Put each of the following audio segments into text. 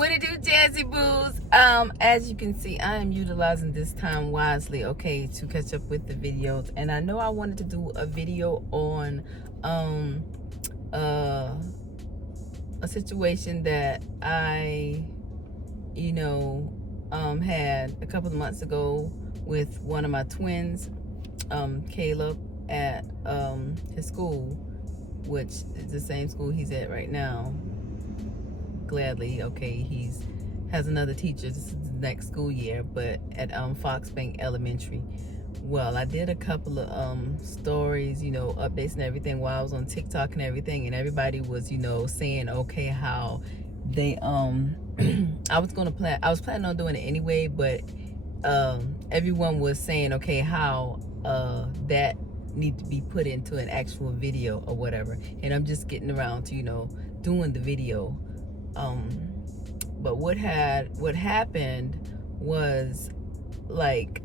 What it do, Jazzy Boos? As you can see, I am utilizing this time wisely, okay, to catch up with the videos. And I know I wanted to do a video on a situation that I, had a couple of months ago with one of my twins, Caleb, at his school, which is the same school he's at right now. Gladly, okay, he's has another teacher. This is the next school year, but at Fox Bank Elementary. Well, I did a couple of stories, updates and everything while I was on TikTok and everything, and everybody was, saying okay how they I was planning on doing it anyway, but everyone was saying okay how that need to be put into an actual video or whatever, and I'm just getting around to doing the video. But what happened was, like,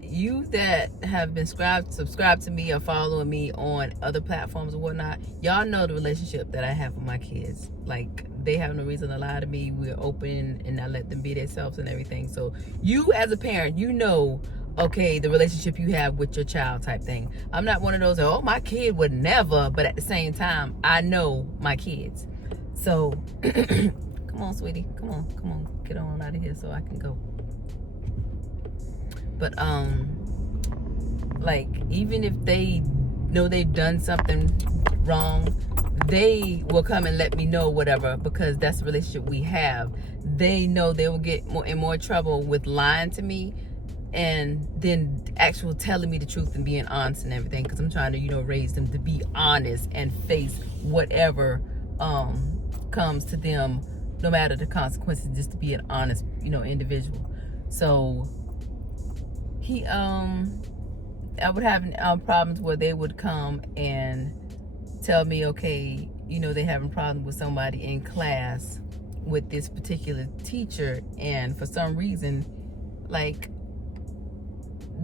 you that have been subscribed to me or following me on other platforms or whatnot, y'all know the relationship that I have with my kids. Like, they have no reason to lie to me. We're open and I let them be themselves and everything. So you as a parent, okay, the relationship you have with your child type thing. I'm not one of those, oh, my kid would never, but at the same time, I know my kids. So, come on, sweetie. Come on. Get on out of here so I can go. But, like, even if they know they've done something wrong, they will come and let me know whatever, because that's the relationship we have. They know they will get in more trouble with lying to me and then actual telling me the truth and being honest and everything, because I'm trying to, raise them to be honest and face whatever, comes to them, no matter the consequences, just to be an honest, individual. So I would have problems where they would come and tell me, okay, they having problems with somebody in class with this particular teacher, and for some reason, like,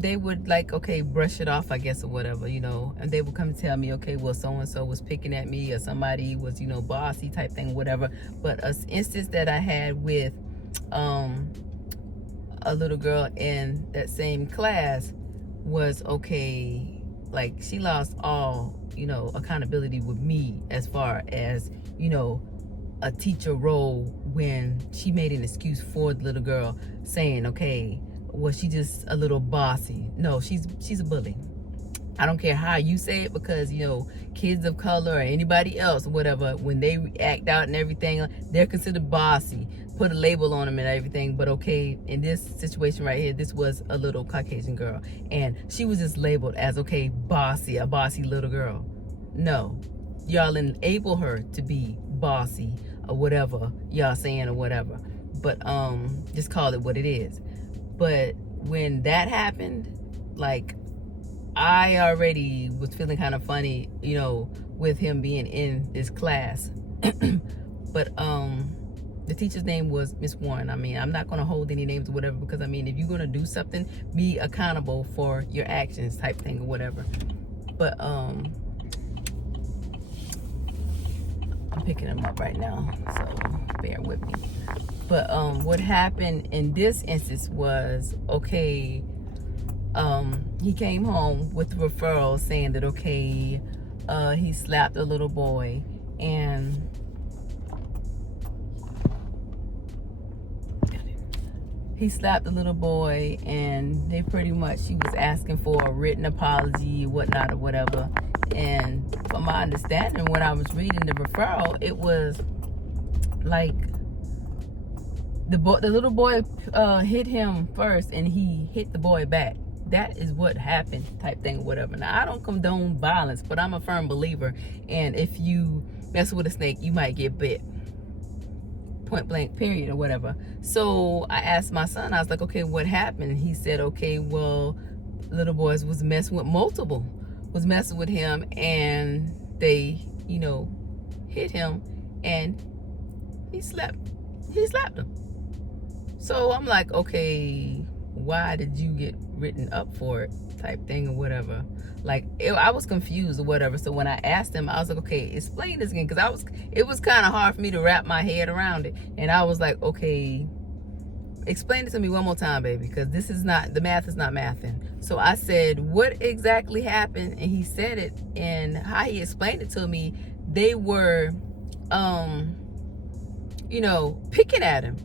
they would, like, okay, brush it off, I guess, or whatever, and they would come and tell me, okay, well, so-and-so was picking at me, or somebody was, bossy type thing, whatever. But an instance that I had with a little girl in that same class was, okay, like, she lost all, accountability with me as far as, a teacher role, when she made an excuse for the little girl, saying, okay, well, she just a little bossy. No, she's a bully. I don't care how you say it, because kids of color or anybody else, whatever, when they act out and everything, they're considered bossy. Put a label on them and everything. But okay, in this situation right here, this was a little Caucasian girl, and she was just labeled as, okay, bossy, a bossy little girl. No, y'all enable her to be bossy or whatever y'all saying or whatever, but just call it what it is. But when that happened, like, I already was feeling kind of funny, with him being in this class. But the teacher's name was Miss Warren. I mean, I'm not going to hold any names or whatever, because, I mean, if you're going to do something, be accountable for your actions type thing or whatever. But I'm picking him up right now, so bear with me. But what happened in this instance was, okay, he came home with the referral saying that, okay, he slapped a little boy, and they pretty much, she was asking for a written apology, whatnot or whatever. And from my understanding, when I was reading the referral, it was like, the little boy hit him first, and he hit the boy back. That is what happened type thing or whatever. Now, I don't condone violence, but I'm a firm believer, and if you mess with a snake, you might get bit. Point blank, period, or whatever. So I asked my son, I was like, okay, what happened? He said, okay, well, little boys was messing with him, and they, hit him, and he slapped him. So I'm like, okay, why did you get written up for it type thing or whatever. Like, I was confused or whatever. So when I asked him, I was like, okay, explain this again, because it was kind of hard for me to wrap my head around it. And I was like, okay, explain it to me one more time, baby, because the math is not mathing. So I said, what exactly happened? And he said it, and how he explained it to me, they were picking at him.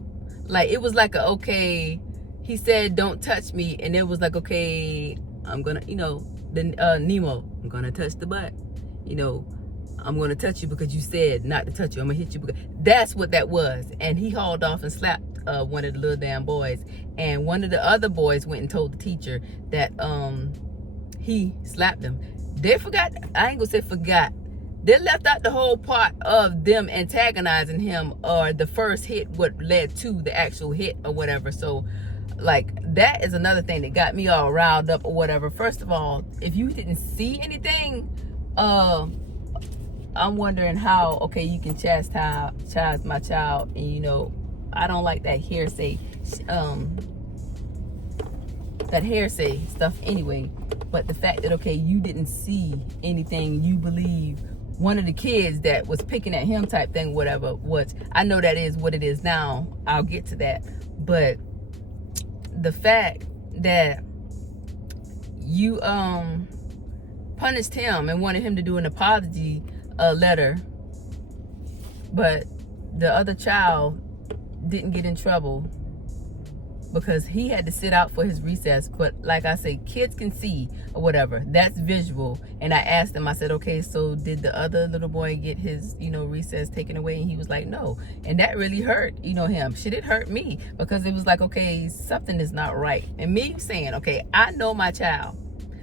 Like, it was like okay, he said, don't touch me, and it was like, okay, I'm gonna, Nemo, I'm gonna touch the butt. I'm gonna touch you because you said not to touch you. I'm gonna hit you because that's what that was. And he hauled off and slapped one of the little damn boys. And one of the other boys went and told the teacher that he slapped him. They forgot. I ain't gonna say forgot. They left out the whole part of them antagonizing him, or the first hit, what led to the actual hit or whatever. So, like, that is another thing that got me all riled up or whatever. First of all, if you didn't see anything, I'm wondering how, okay, you can chastise my child, and I don't like that hearsay stuff anyway. But the fact that, okay, you didn't see anything, you believe one of the kids that was picking at him type thing, whatever, was, I know that is what it is now. I'll get to that. But the fact that you punished him and wanted him to do an apology letter, but the other child didn't get in trouble because he had to sit out for his recess. But like I say, kids can see or whatever. That's visual. And I asked him, I said, okay, so did the other little boy get his, recess taken away? And he was like, no. And that really hurt, him. Shit, it hurt me, because it was like, okay, something is not right. And me saying, okay, I know my child.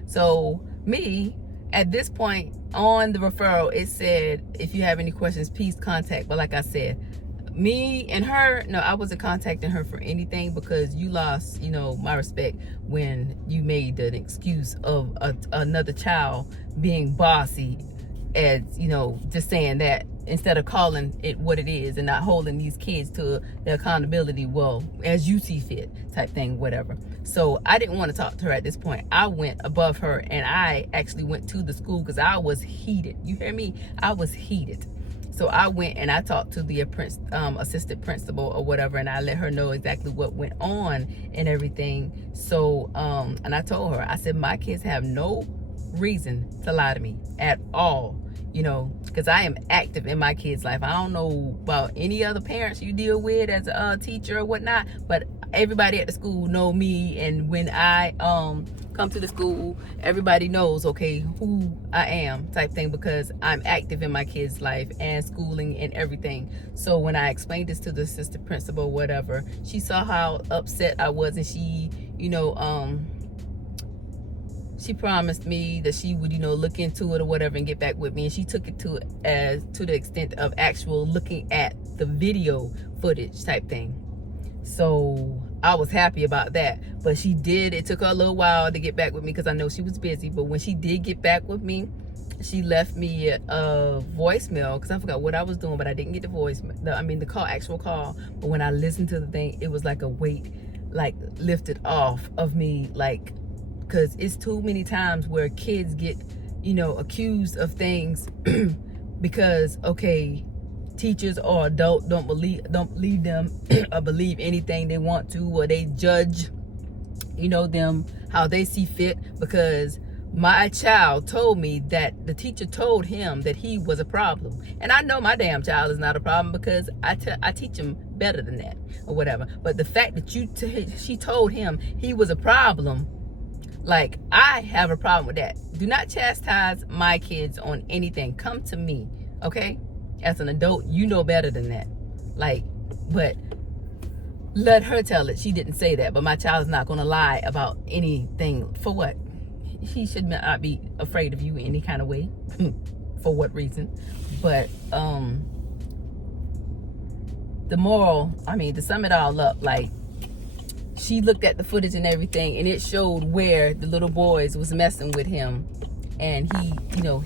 So me, at this point on the referral, it said, if you have any questions, please contact. But like I said, me and her, no, I wasn't contacting her for anything, because you lost, my respect when you made the excuse of another child being bossy, as, just saying that instead of calling it what it is and not holding these kids to the accountability, well, as you see fit type thing, whatever. So I didn't want to talk to her at this point. I went above her, and I actually went to the school because I was heated. You hear me? I was heated. So I went and I talked to the assistant principal or whatever, and I let her know exactly what went on and everything. So, and I told her, I said, my kids have no reason to lie to me at all, because I am active in my kids' life. I don't know about any other parents you deal with as a teacher or whatnot, but everybody at the school know me. And when I come to the school, everybody knows, okay, who I am type thing, because I'm active in my kids' life and schooling and everything. So when I explained this to the assistant principal or whatever, she saw how upset I was, and she, she promised me that she would, look into it or whatever and get back with me. And she took it to the extent of actual looking at the video footage type thing. So I was happy about that. But it took her a little while to get back with me, because I know she was busy. But when she did get back with me, she left me a voicemail, because I forgot what I was doing, but I didn't get the voicemail. Actual call. But when I listened to the thing, it was like a weight, like, lifted off of me, like, because it's too many times where kids get, accused of things because, okay, teachers or adults don't believe them or believe anything they want to, or they judge, them how they see fit. Because my child told me that the teacher told him that he was a problem, and I know my damn child is not a problem, because I teach him better than that or whatever. But the fact that she told him he was a problem, like, I have a problem with that. Do not chastise my kids on anything. Come to me, okay? As an adult, you know better than that. Like, but let her tell it. She didn't say that, but my child is not going to lie about anything. For what? He should not be afraid of you in any kind of way. For what reason? But the moral, to sum it all up, like, she looked at the footage and everything, and it showed where the little boys was messing with him and he,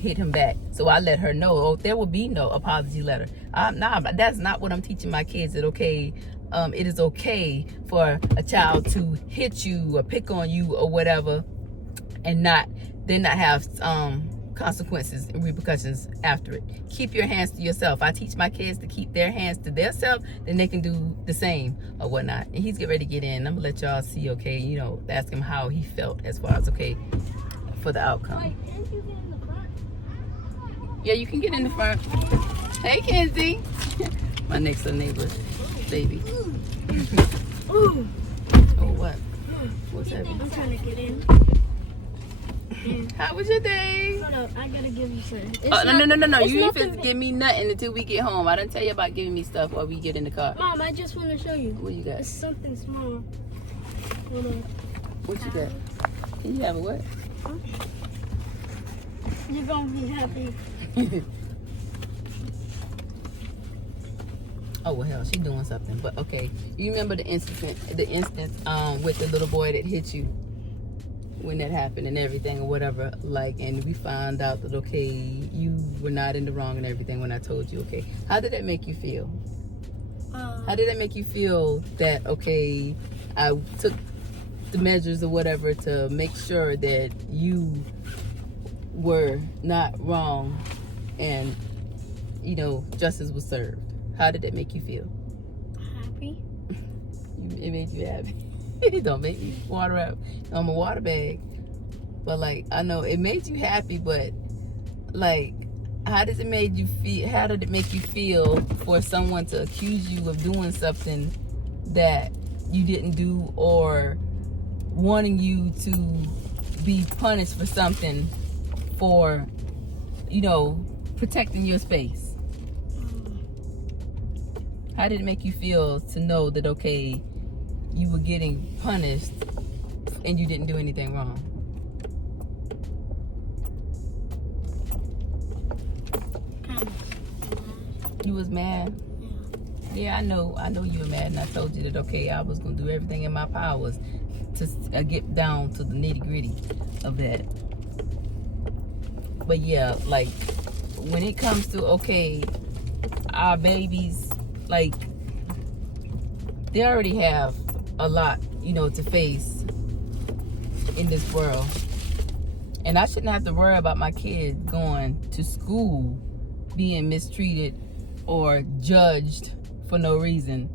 hit him back. So I let her know, there will be no apology letter. That's not what I'm teaching my kids. It is okay for a child to hit you or pick on you or whatever, and not have consequences and repercussions after it. Keep your hands to yourself. I teach my kids to keep their hands to themselves, then they can do the same or whatnot. And he's getting ready to get in. I'm gonna let y'all see, ask him how he felt as far as for the outcome. Wait, can't you get in the front? Yeah, you can get in the front. Hey, Kenzie. My next door neighbor, baby. Ooh. Oh, what? What's happening? I'm trying to get in. How was your day? Hold up, I gotta give you something. No. You ain't finna give me nothing until we get home. I didn't tell you about giving me stuff while we get in the car. Mom, I just want to show you. What you got? It's something small. Hold on. What you got? Can you have a what? Huh? You're gonna be happy. Oh, well, hell, she doing something. But, okay. You remember the instance with the little boy that hit you when that happened and everything or whatever, and we found out that, okay, you were not in the wrong and everything when I told you, okay. How did that make you feel? How did that make you feel that, okay, I took the measures or whatever to make sure that you were not wrong and, justice was served? How did that make you feel? Happy. It made you happy. It don't make me water out. I'm a water bag. But I know it made you happy, but how did it make you feel? How did it make you feel for someone to accuse you of doing something that you didn't do, or wanting you to be punished for something for, protecting your space? How did it make you feel to know that, okay, you were getting punished and you didn't do anything wrong? You was mad? Yeah, I know you were mad, and I told you that, okay, I was going to do everything in my powers to get down to the nitty-gritty of that. But yeah, when it comes to, okay, our babies, they already have a lot, to face in this world. And I shouldn't have to worry about my kids going to school being mistreated or judged for no reason.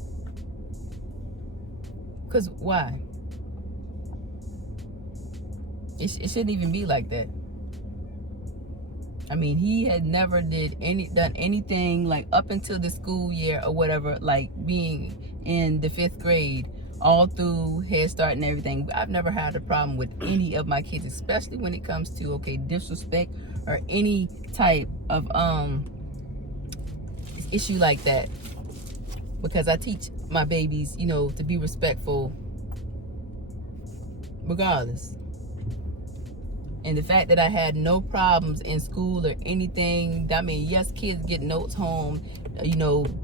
Because why? It shouldn't even be like that. I mean, he had never done anything up until the school year or whatever, being in the 5th grade, all through Head Start and everything. I've never had a problem with any of my kids, especially when it comes to, okay, disrespect or any type of issue like that. Because I teach my babies, to be respectful regardless. And the fact that I had no problems in school or anything, I mean, yes, kids get notes home,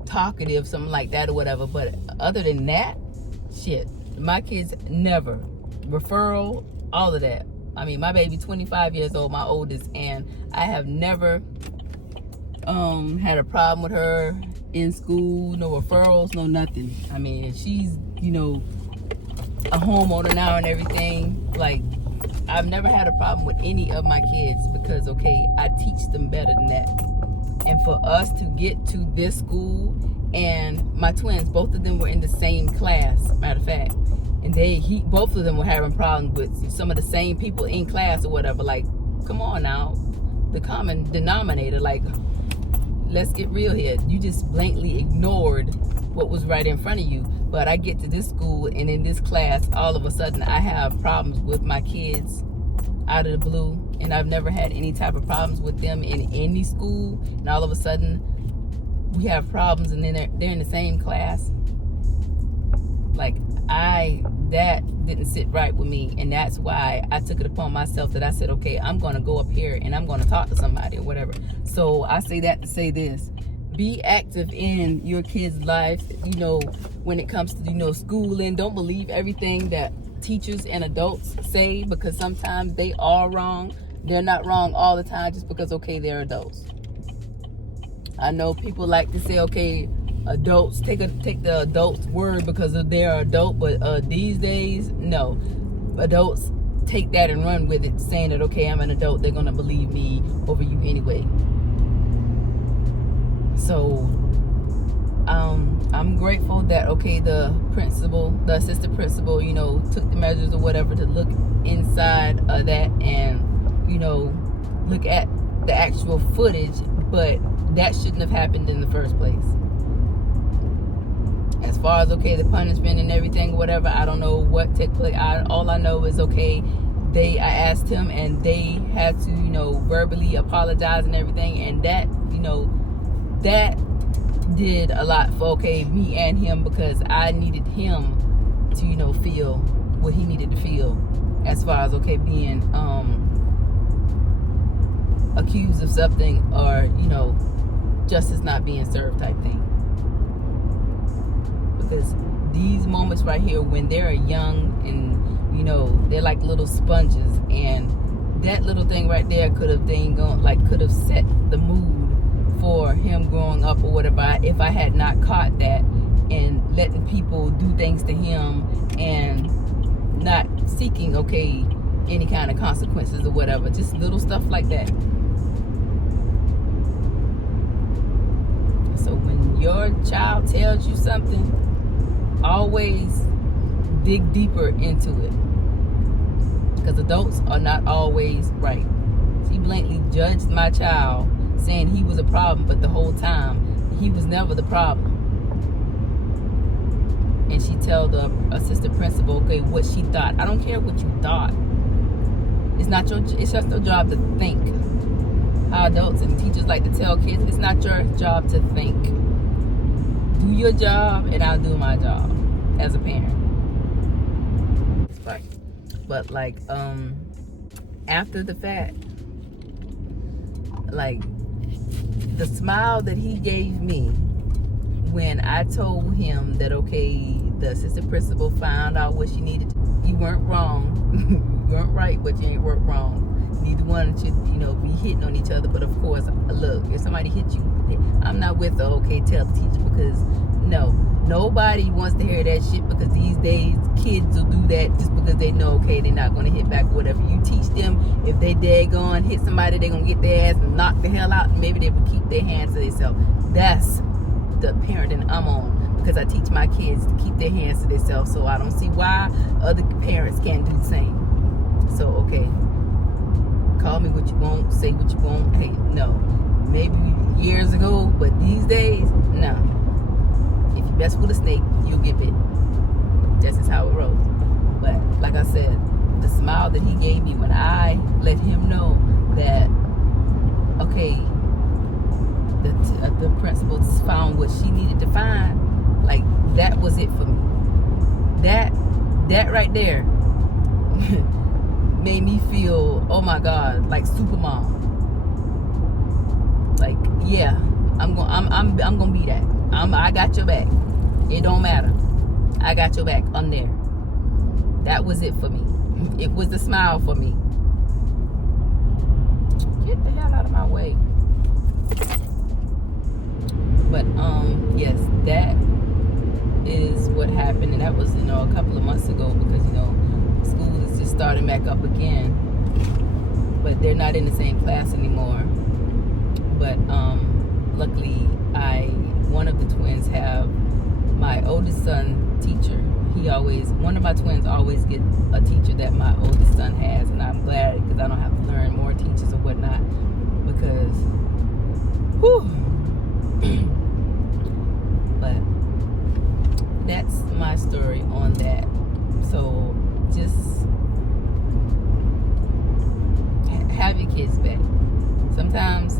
talkative, something like that or whatever. But other than that, shit, my kids never. Referral, all of that. I mean, my baby 25 years old, my oldest, and I have never had a problem with her in school, no referrals, no nothing. I mean, she's, a homeowner now and everything. I've never had a problem with any of my kids because, okay, I teach them better than that. And for us to get to this school, and my twins, both of them were in the same class, matter of fact, and both of them were having problems with some of the same people in class or whatever. Come on now, the common denominator, let's get real here. You just blatantly ignored what was right in front of you. But I get to this school, and in this class, all of a sudden I have problems with my kids out of the blue, and I've never had any type of problems with them in any school, and all of a sudden we have problems, and then they're in the same class. That didn't sit right with me, and that's why I took it upon myself that I said, okay, I'm going to go up here and I'm going to talk to somebody or whatever. So I say that to say this: be active in your kids' lives, when it comes to, schooling. Don't believe everything that teachers and adults say, because sometimes they are wrong. they're not wrong all the time just because, okay, they're adults. I know people like to say, okay, adults take the adult's word because they're adult, but these days, no. Adults take that and run with it, saying that, okay, I'm an adult, they're gonna believe me over you anyway. So I'm grateful that, okay, the assistant principal, took the measures or whatever to look inside of that and, look at the actual footage, but that shouldn't have happened in the first place. As far as, okay, the punishment and everything, whatever, I don't know what took place. All I know is, okay, I asked him and they had to, verbally apologize and everything, and that, that did a lot for, okay, me and him, because I needed him to, feel what he needed to feel as far as, okay, being accused of something, or, justice not being served type thing. Because these moments right here, when they're young and, they're like little sponges, and that little thing right there could have set the mood for him growing up or whatever, if I had not caught that and letting people do things to him and not seeking, okay, any kind of consequences or whatever. Just little stuff like that. So when your child tells you something, always dig deeper into it, because adults are not always right. She blatantly judged my child, saying he was a problem, but the whole time he was never the problem. And she tell the assistant principal, okay, what she thought. I don't care what you thought. It's just your job to think. How adults and teachers like to tell kids, it's not your job to think. Do your job and I'll do my job as a parent. But like after the fact, like the smile that he gave me when I told him that, okay, the assistant principal found out what she needed to, you weren't wrong. You weren't right, but you ain't worked wrong. Neither one should, be hitting on each other. But of course, look, if somebody hits you, I'm not with the, okay, tell the teacher, because no, nobody wants to hear that shit, because these days kids will do that just because they know, okay, they're not going to hit back, whatever. You teach them, if they daggone hit somebody, they're going to get their ass and knock the hell out, and maybe they will keep their hands to themselves. That's the parenting I'm on, because I teach my kids to keep their hands to themselves, so I don't see why other parents can't do the same. So, okay, call me what you want, say what you want. Hey, no, maybe years ago, but these days, no. If you mess with a snake, you'll get bit. That's just how it rolls. But like I said, the smile that he gave me when I let him know that, okay, the principal found what she needed to find, like, that was it for me. That right there made me feel, oh my God, like super mom. Like, yeah, I'm gonna be that. I got your back. It don't matter. I got your back. I'm there. That was it for me. It was the smile for me. Get the hell out of my way. But yes, that is what happened, and that was, a couple of months ago, because school is just starting back up again, but they're not in the same class anymore. But luckily, one of the twins have my oldest son teacher. One of my twins always get a teacher that my oldest son has, and I'm glad, because I don't have to learn more teachers or whatnot, because whew. But that's my story on that. So just have your kids back. Sometimes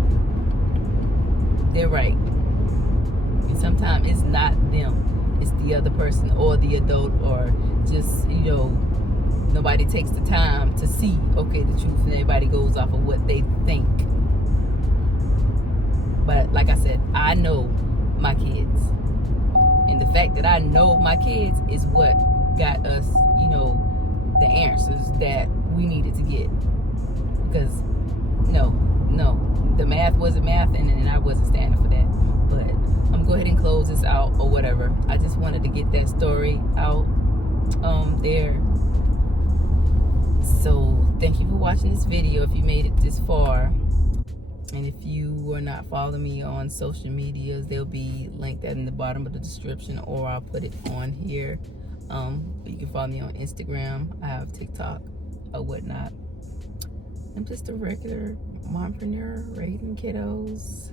they're right, and sometimes it's not them, it's the other person or the adult, or just nobody takes the time to see, okay, the truth, and everybody goes off of what they think. But like I said, I know my kids, and the fact that I know my kids is what got us the answers that we needed to get. Because no, the math wasn't mathing, and I wasn't standing for that. But I'm gonna go ahead and close this out or whatever. I just wanted to get that story out there. So thank you for watching this video if you made it this far. And if you are not following me on social medias, they'll be linked in the bottom of the description, or I'll put it on here. You can follow me on Instagram. I have TikTok or whatnot. I'm just a regular mompreneur, raising kiddos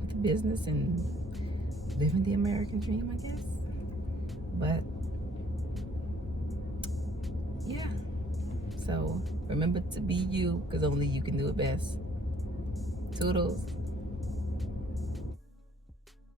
with a business and living the American dream, I guess. But yeah, so remember to be you, because only you can do it best. Toodles.